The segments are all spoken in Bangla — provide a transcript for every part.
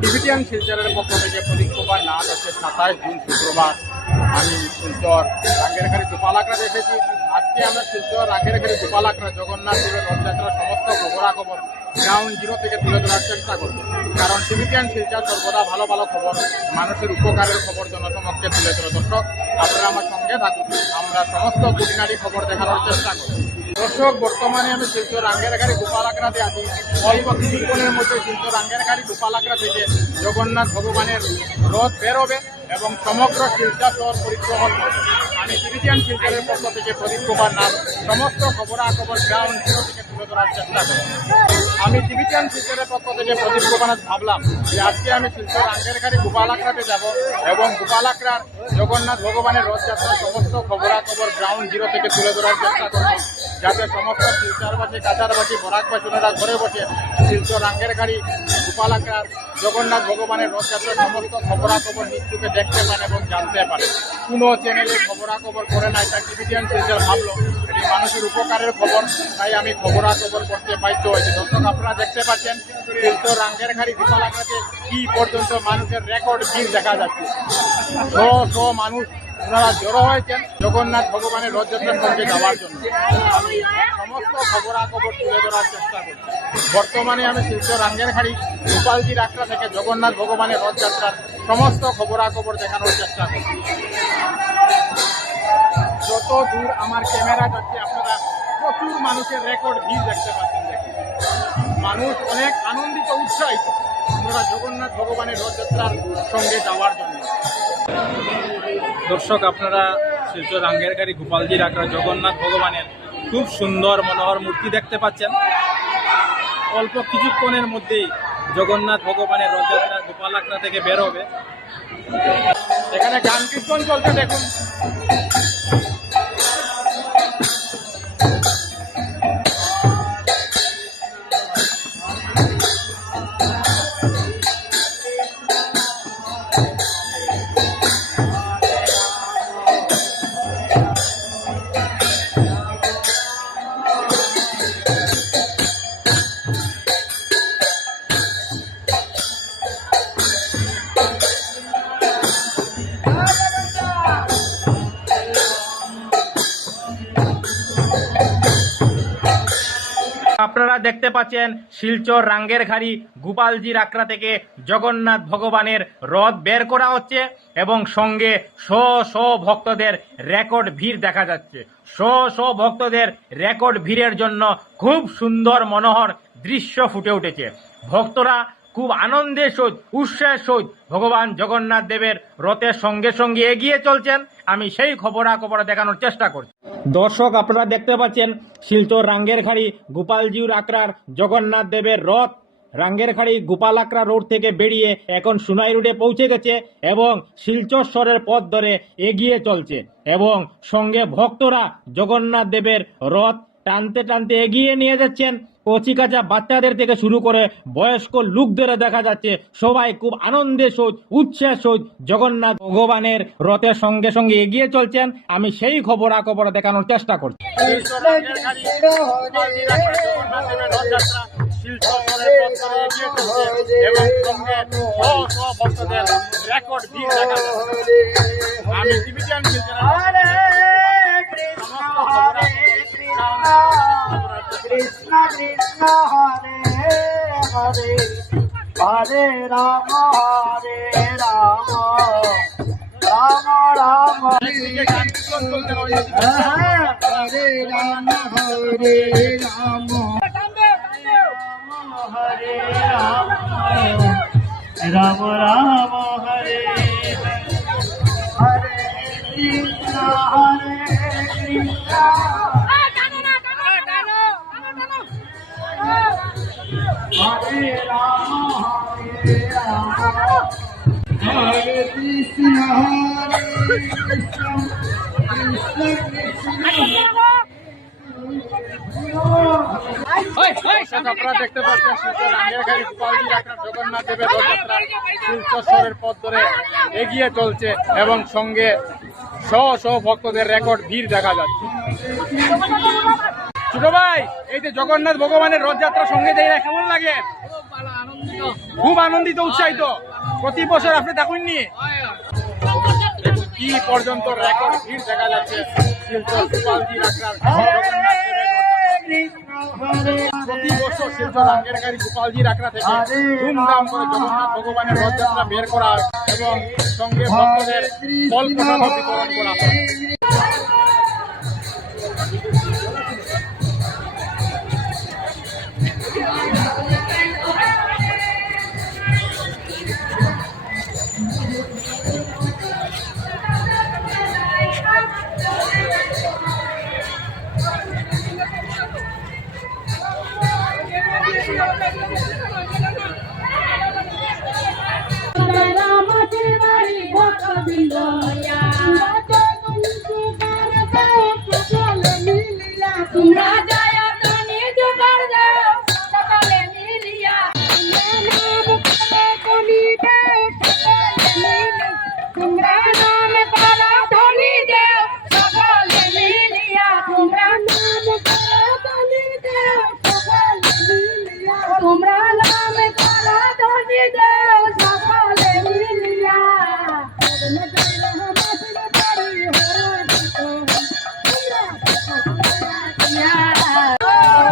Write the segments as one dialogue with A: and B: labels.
A: টিভিটিয়ান শিলচরের পক্ষ থেকে প্রদীপ নাথ হচ্ছে সাতাশ জুন শুক্রবার। আমি শিলচর রাঙ্গেরখালি দুপালাকড়া দেখেছি আজকে আমরা শিলচর দুপালাকড়া জগন্নাথ দেবের রথযাত্রার সমস্ত খবরাখবর গ্রাউন্ড জিরো থেকে তুলে ধরার চেষ্টা করব। কারণ টিভিটিয়ান শিলচর সর্বদা ভালো ভালো খবর, মানুষের উপকারের খবর জনসমক্ষে তুলে ধরে। দর্শক, আপনারা আমার সঙ্গে থাকুন। আমরা সমস্ত খুঁটিনাটি খবর দেখানোর চেষ্টা করব। দর্শক, বর্তমানে আমি শিলচর রাঙ্গেরখালি গোপালাকড়াতে আছি। অল্প কিছুক্ষণের মধ্যে শিলচর রাঙ্গেরখালি গোপালাকড়া থেকে জগন্নাথ ভগবানের রথ বেরোবে এবং সমগ্র শিলচা শহর পরিক্রমণ করবে। আমি টিভিটিয়ান শিলচরের পক্ষ থেকে প্রদীপ কুমার নাম, সমস্ত খবরাখবর গ্রাউন্ড জিরো থেকে তুলে ধরার চেষ্টা করব। আমি টিভিটিয়ান শিলচরের পক্ষ থেকে প্রদীপ কুমার ভাবলাম যে আজকে আমি শিলচর রাঙ্গেরখালি গোপালাকড়াতে যাব এবং গোপালাকড়ার জগন্নাথ ভগবানের রথযাত্রার সমস্ত খবরাখবর গ্রাউন্ড জিরো থেকে তুলে ধরার চেষ্টা করব। যাতে সমস্ত শিলচরবাসী কাছারবাসী বরাকবাসী ওনারা ঘরে বসে শিলচর গাড়ি গোপালাকার জগন্নাথ ভগবানের রথযাত্রার সমস্ত খবরাখবর নিশ্চুকে দেখতে পান এবং জানতে পারে। কোনো চ্যানেলে খবরাখবর করে নাই, তাই টিভিটিয়ান শিলচর ভাবলো, এটি মানুষের উপকারের খবর, তাই আমি খবরাখবর করতে বাধ্য হয়েছি। আপনারা দেখতে পাচ্ছেন শিলচর রাঙ্গের গাড়ি গোপালাকাতে কি পর্যন্ত মানুষের রেকর্ড ভিড় দেখা যাচ্ছে। শ শ মানুষ, ওনারা জড়ো হয়েছেন জগন্নাথ ভগবানের রথযাত্রার সঙ্গে যাওয়ার জন্য। সমস্ত খবরাখবর তুলে ধরার চেষ্টা করছি। বর্তমানে আমি শিলচর রাঙ্গেরখাড়ি গোপালজির আখড়া থেকে জগন্নাথ ভগবানের রথযাত্রার সমস্ত খবরাখবর দেখানোর চেষ্টা করছি। যত দূর আমার ক্যামেরা যাচ্ছে, আপনারা প্রচুর মানুষের রেকর্ড ভিড় দেখতে পাচ্ছেন। মানুষ অনেক আনন্দিত, উৎসাহিত। আপনারা জগন্নাথ ভগবানের রথযাত্রার সঙ্গে যাওয়ার জন্য। দর্শক, আপনারা শিলচর রাঙ্গেরকারী গোপালজির আঁকড়া জগন্নাথ ভগবানের খুব সুন্দর মনোহর মূর্তি দেখতে পাচ্ছেন। অল্প কিছুক্ষণের মধ্যেই জগন্নাথ ভগবানের রথযাত্রা গোপাল আঁকড়া থেকে বের হবে। এখানে গান কীর্তন চলছে, দেখুন।
B: আপনারা দেখতে পাচ্ছেন শিলচর রাঙ্গের ঘাড়ি গোপালজির আখড়া থেকে জগন্নাথ ভগবানের রথ বের করা হচ্ছে এবং সঙ্গে শ শ ভক্তদের রেকর্ড ভিড় দেখা যাচ্ছে। শ শ ভক্তদের রেকর্ড ভিড়ের জন্য খুব সুন্দর মনোহর দৃশ্য ফুটে উঠেছে। ভক্তরা খুব আনন্দের সহিত উৎসাহের সহিত ভগবান জগন্নাথ দেবের রথের সঙ্গে সঙ্গে এগিয়ে চলছেন। আমি সেই খবরাখবর দেখানোর চেষ্টা করছি। দর্শক, আপনারা দেখতে পাচ্ছেন, শিলচর রাঙ্গের খাড়ি গোপালজিউর আকরার জগন্নাথ দেবের রথ। রাঙ্গের খাড়ি গোপাল আকরা রোড থেকে বেরিয়ে এখন সুনাই রোডে পৌঁছে গেছে এবং শিলচর শহরের পথ ধরে এগিয়ে চলছে এবং সঙ্গে ভক্তরা জগন্নাথ দেবের রথ টানতে টানতে এগিয়ে নিয়ে যাচ্ছেন। কচিকাচা বাচ্চাদের থেকে শুরু করে বয়স্ক লোকদের দেখা যাচ্ছে। সবাই খুব আনন্দের সহিত উৎসাহের সহিত জগন্নাথ ভগবানের রথের সঙ্গে সঙ্গে এগিয়ে চলছেন। আমি সেই খবর খবরাখবর দেখানোর চেষ্টা করছি।
A: এবং শিলচরের সমস্ত খবরাখবর
C: কৃষ্ণ কৃষ্ণ হরে হরে হরে রাম হরে রাম রাম রাম
A: দিকে গান কীর্তন চলতে রয়েছে
C: হরে রাম হরে রাম হরে রাম
A: আপনারা দেখতে পাচ্ছেন শিলচর রাঙ্গেরখালি গোপালজির আখড়া জগন্নাথ দেবের রথযাত্রা শিলচর পথ ধরে এগিয়ে চলছে এবং সঙ্গে শ শ ভক্তদের রেকর্ড ভিড় দেখা যাচ্ছে। ছোট ভাই এই যে জগন্নাথ ভগবানের রথযাত্রা সঙ্গে যাই না কেমন লাগে?
C: খুব আনন্দিত। উৎসাহিত। প্রতি বছর আপনি দেখুন নি
D: দেখুন কি পর্যন্ত রেকর্ড ভিড় দেখা যাচ্ছে। প্রতি বছর ভগবানের বের করা এবং সঙ্গে ভক্তদের করা হয়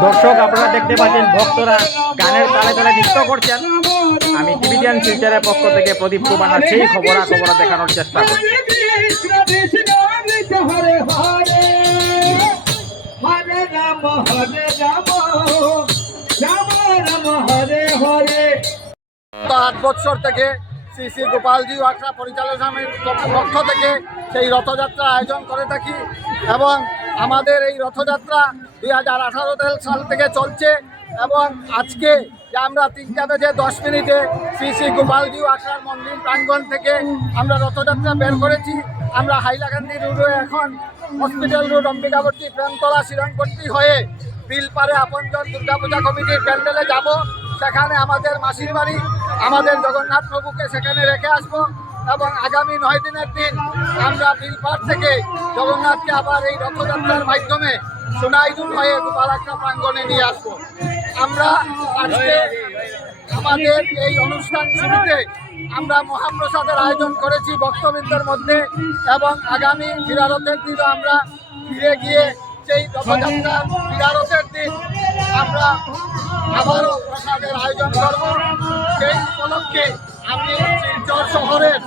C: দর্শক, আপনারা দেখতে পাচ্ছেন ভক্তরা গানের তালে তালে নৃত্য করছেন। আমি টিভিডিয়ান শিলচরের পক্ষ থেকে প্রদীপ কুমার সেই খবরা খবরা দেখানোর চেষ্টা করছি।
D: আট বছর থেকে শ্রী শ্রী গোপালজি আখড়া পরিচালনা সমিতির পক্ষ থেকে সেই রথযাত্রা আয়োজন করে থাকি এবং আমাদের এই রথযাত্রা দুই হাজার আঠারো সাল থেকে চলছে এবং আজকে যে আমরা তিনটা বেজে দশ মিনিটে শ্রী শ্রী গোপালজি আখড়ার মন্দির প্রাঙ্গণ থেকে আমরা রথযাত্রা বের করেছি। আমরা হাইলাকান্দি রোডে এখন হসপিটাল রোড অম্বিকাবর্তী প্রেমতলা শিলংপট্টি হয়ে বিলপাড়ে আপনজন দুর্গাপূজা কমিটির প্যান্ডেলে যাব। সেখানে আমাদের মাসির বাড়ি, আমাদের জগন্নাথ প্রভুকে সেখানে রেখে আসব এবং আগামী নয় দিনের দিন আমরা বিলপাড় থেকে জগন্নাথকে আবার এই রথযাত্রার মাধ্যমে সোনাইদুল হয়ে গোপালাক্কা প্রাঙ্গনে নিয়ে আসব। আমরা আজকে আমাদের এই অনুষ্ঠান শুরুতে আমরা মহাপ্রসাদের আয়োজন করেছি ভক্তবৃন্দের মধ্যে এবং আগামী বিরারতের দিন আমরা ফিরে গিয়ে সেই রথযাত্রার বিরারতের দিন আমরা আবারও প্রসাদের আয়োজন করব। সেই উপলক্ষে আমি শিলচর শহরের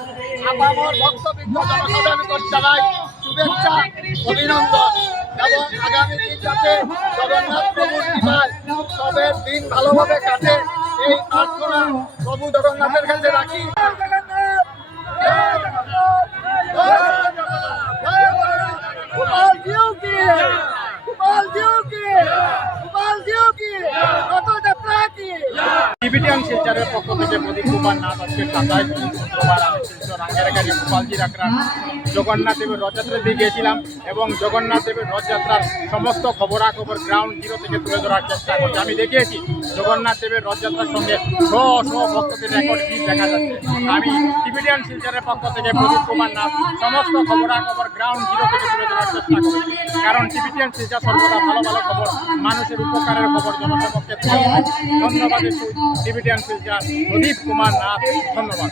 D: আপামর ভক্তবৃন্দ জনসাধারণ জানাই শুভেচ্ছা, অভিনন্দন। এবং আগামী দিন যাতে জগন্নাথ প্রভুর কৃপায় সবের দিন ভালোভাবে কাটে, এই প্রার্থনা প্রভু জগন্নাথের কাছে রাখি। গোপাল জিও কি গোপাল জিও কি গোপাল জিও কি রথযাত্রা কি টিভিটিয়ান শিলচরের পক্ষ থেকে প্রদীপ কুমার নাথ, আজকে সাতাইশ জুন শুক্রবার আমি শিলচর রাঙ্গারাগাড়ি গোপালজি রাখরান জগন্নাথ দেবের রথযাত্রা দিয়ে গিয়েছিলাম এবং জগন্নাথ দেবের রথযাত্রার সমস্ত খবরাখবর গ্রাউন্ড জিরো থেকে তুলে ধরার চেষ্টা করছি। আমি দেখিয়েছি জগন্নাথ দেবের রথযাত্রার সঙ্গে শ শ ভক্তদের রেকর্ড ভিড় দেখা যাচ্ছে। আমি টিভিটিয়ান শিলচরের পক্ষ থেকে প্রদীপ কুমার নাথ সমস্ত খবরাখবর গ্রাউন্ড জিরো থেকে তুলে ধরার চেষ্টা করেছি। কারণ টিভিটিয়ান শিলচর সর্বদা ভালো ভালো খবর, মানুষের উপকারের খবর, জনসমক্ষে। ধন্যবাদ টিভিটিয়ান ফিল্টার প্রদীপ কুমার নাথ ধন্যবাদ।